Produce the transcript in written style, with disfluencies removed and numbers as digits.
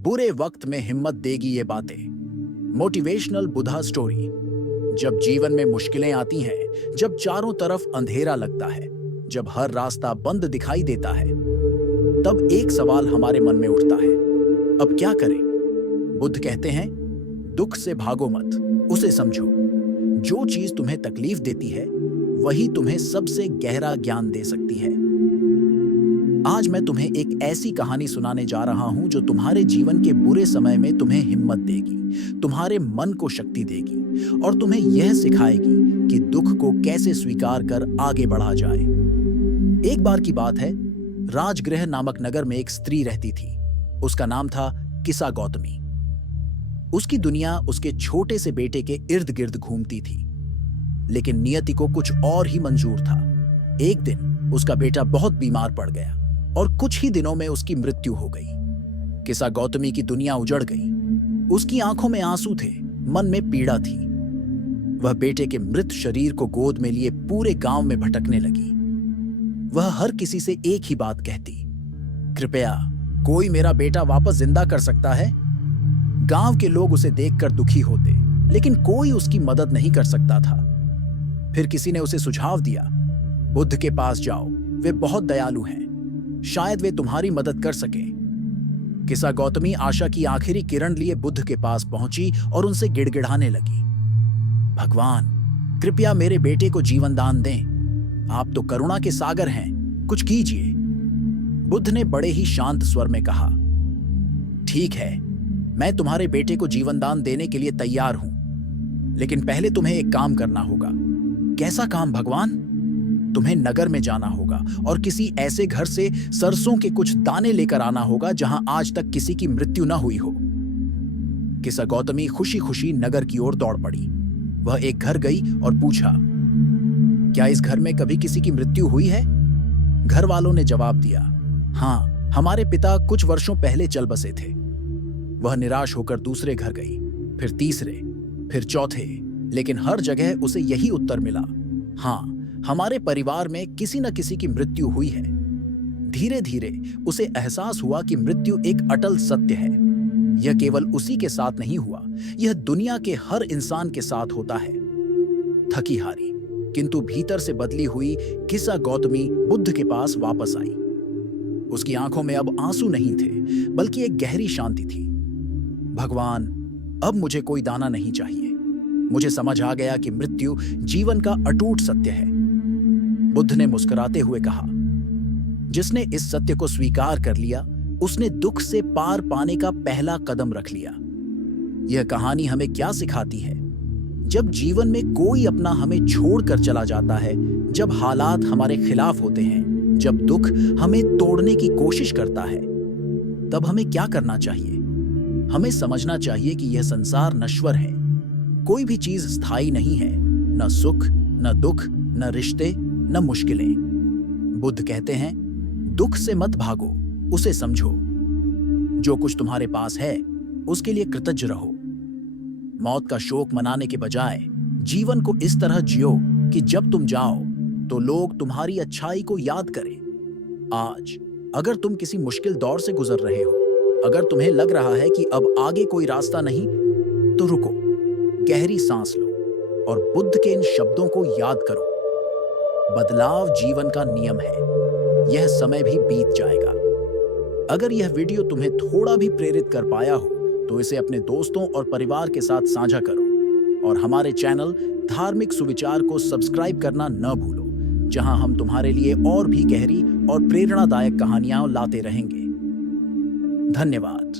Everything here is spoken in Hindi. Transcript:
बुरे वक्त में हिम्मत देगी ये बातें। मोटिवेशनल बुधा स्टोरी। जब जीवन में मुश्किलें आती हैं, जब चारों तरफ अंधेरा लगता है, जब हर रास्ता बंद दिखाई देता है, तब एक सवाल हमारे मन में उठता है, अब क्या करें? बुद्ध कहते हैं, दुख से भागो मत, उसे समझो। जो चीज तुम्हें तकलीफ देती है वही तुम्हें सबसे गहरा ज्ञान दे सकती है। आज मैं तुम्हें एक ऐसी कहानी सुनाने जा रहा हूं जो तुम्हारे जीवन के बुरे समय में तुम्हें हिम्मत देगी, तुम्हारे मन को शक्ति देगी और तुम्हें यह सिखाएगी कि दुख को कैसे स्वीकार कर आगे बढ़ा जाए। एक बार की बात है, राजगृह नामक नगर में एक स्त्री रहती थी। उसका नाम था किसा गौतमी। उसकी दुनिया उसके छोटे से बेटे के इर्द गिर्द घूमती थी, लेकिन नियति को कुछ और ही मंजूर था। एक दिन उसका बेटा बहुत बीमार पड़ गया और कुछ ही दिनों में उसकी मृत्यु हो गई। किसा गौतमी की दुनिया उजड़ गई। उसकी आंखों में आंसू थे, मन में पीड़ा थी। वह बेटे के मृत शरीर को गोद में लिए पूरे गांव में भटकने लगी। वह हर किसी से एक ही बात कहती, कृपया कोई मेरा बेटा वापस जिंदा कर सकता है? गांव के लोग उसे देखकर दुखी होते, लेकिन कोई उसकी मदद नहीं कर सकता था। फिर किसी ने उसे सुझाव दिया, बुद्ध के पास जाओ, वे बहुत दयालु हैं, शायद वे तुम्हारी मदद कर सके। किसा गौतमी आशा की आखिरी किरण लिए बुद्ध के पास पहुंची और उनसे गिड़गिड़ाने लगी, भगवान, कृपया मेरे बेटे को जीवन दान दें। आप तो करुणा के सागर हैं, कुछ कीजिए। बुद्ध ने बड़े ही शांत स्वर में कहा, ठीक है, मैं तुम्हारे बेटे को जीवन दान देने के लिए तैयार हूं, लेकिन पहले तुम्हें एक काम करना होगा। कैसा काम भगवान? तुम्हें नगर में जाना होगा और किसी ऐसे घर से सरसों के कुछ दाने लेकर आना होगा जहां आज तक किसी की मृत्यु न हुई हो। किसा गौतमी खुशी खुशी नगर की ओर दौड़ पड़ी। वह एक घर गई और पूछा, क्या इस घर में कभी किसी की मृत्यु हुई है? घर वालों ने जवाब दिया, हाँ, हमारे पिता कुछ वर्षों पहले चल बसे थे। वह निराश होकर दूसरे घर गई, फिर तीसरे, फिर चौथे, लेकिन हर जगह उसे यही उत्तर मिला, हाँ, हमारे परिवार में किसी न किसी की मृत्यु हुई है। धीरे धीरे उसे एहसास हुआ कि मृत्यु एक अटल सत्य है। यह केवल उसी के साथ नहीं हुआ, यह दुनिया के हर इंसान के साथ होता है। थकी हारी किंतु भीतर से बदली हुई किसा गौतमी बुद्ध के पास वापस आई। उसकी आंखों में अब आंसू नहीं थे, बल्कि एक गहरी शांति थी। भगवान, अब मुझे कोई दाना नहीं चाहिए। मुझे समझ आ गया कि मृत्यु जीवन का अटूट सत्य है। बुद्ध ने मुस्कुराते हुए कहा, जिसने इस सत्य को स्वीकार कर लिया, उसने दुख से पार पाने का पहला कदम रख लिया। यह कहानी हमें क्या सिखाती है? जब जीवन में कोई अपना हमें छोड़कर चला जाता है, जब हालात हमारे खिलाफ होते हैं, जब दुख हमें तोड़ने की कोशिश करता है, तब हमें क्या करना चाहिए? हमें समझना चाहिए कि यह संसार नश्वर है। कोई भी चीज स्थायी नहीं है, न सुख, न दुख, न रिश्ते, न मुश्किलें। बुद्ध कहते हैं, दुख से मत भागो, उसे समझो। जो कुछ तुम्हारे पास है उसके लिए कृतज्ञ रहो। मौत का शोक मनाने के बजाय जीवन को इस तरह जियो कि जब तुम जाओ तो लोग तुम्हारी अच्छाई को याद करें। आज अगर तुम किसी मुश्किल दौर से गुजर रहे हो, अगर तुम्हें लग रहा है कि अब आगे कोई रास्ता नहीं, तो रुको, गहरी सांस लो और बुद्ध के इन शब्दों को याद करो, बदलाव जीवन का नियम है, यह समय भी बीत जाएगा। अगर यह वीडियो तुम्हें थोड़ा भी प्रेरित कर पाया हो तो इसे अपने दोस्तों और परिवार के साथ साझा करो और हमारे चैनल धार्मिक सुविचार को सब्सक्राइब करना न भूलो, जहां हम तुम्हारे लिए और भी गहरी और प्रेरणादायक कहानियां लाते रहेंगे। धन्यवाद।